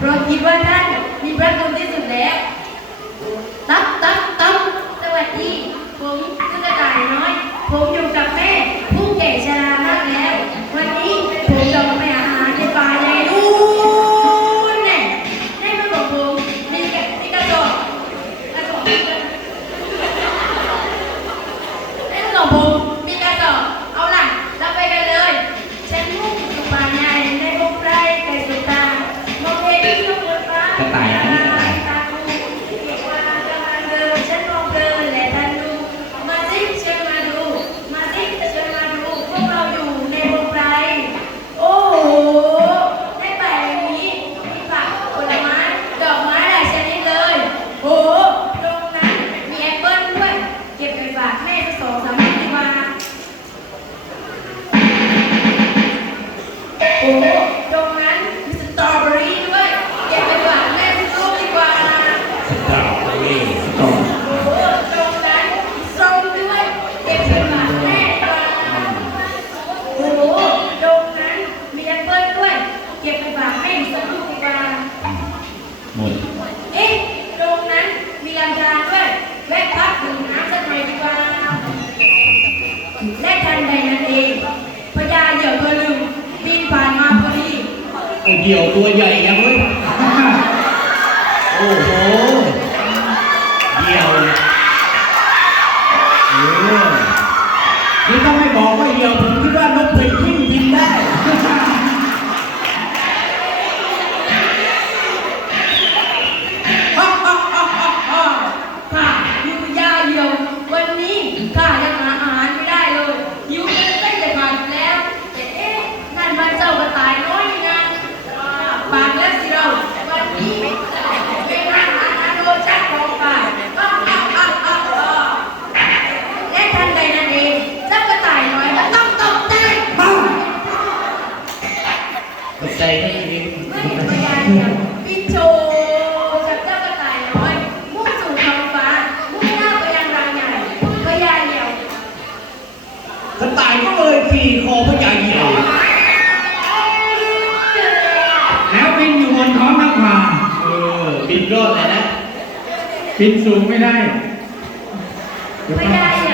prohibanan dibatalkan และทันใดนั้นเองพญาเหยื่อวตัวหนึ่บินผ่านมาพอดีไอเดี่ยวตัวใหญ่ยังเว้ย ก็ชีวิไม่เห็นพยานเนี่ยวิ่งโชว์จากเจ้ากระต่ายน้อย มุ่งสู่ท้องฟ้า มุ่งหน้าไปยังรางใหญ่พยานเดียว กระต่ายก็เลยปีนคอพยาเหยี่ยวแล้วบินอยู่บนท้องนภาเออบินรอดเลยนะบินสูงไม่ได้ พยานเดียว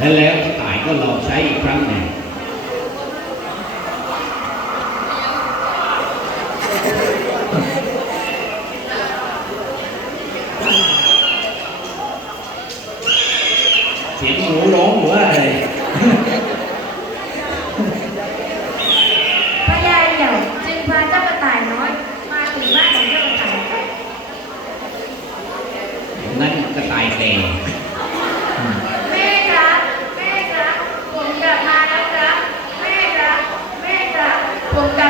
และแล้วตายก็ลองใช้อีกครั้งหนึ่งเสียงหนูร้องหรือว่อะไรพญาเหี่ยวจึงพาเจ้ากระต่ายน้อย มาถึงบ้านของเจ้ากระต่ายนั่นกระต่ายแดง con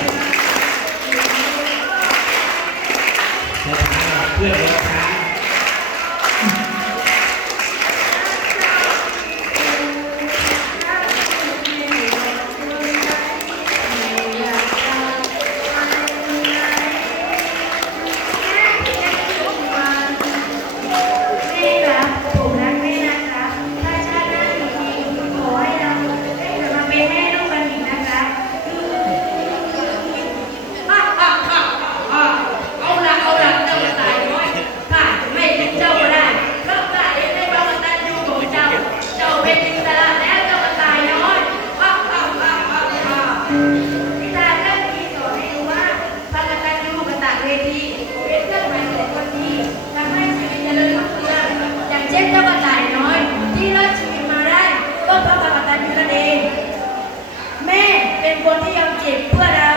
็นคนที่ยังเจ็บเพื่อดา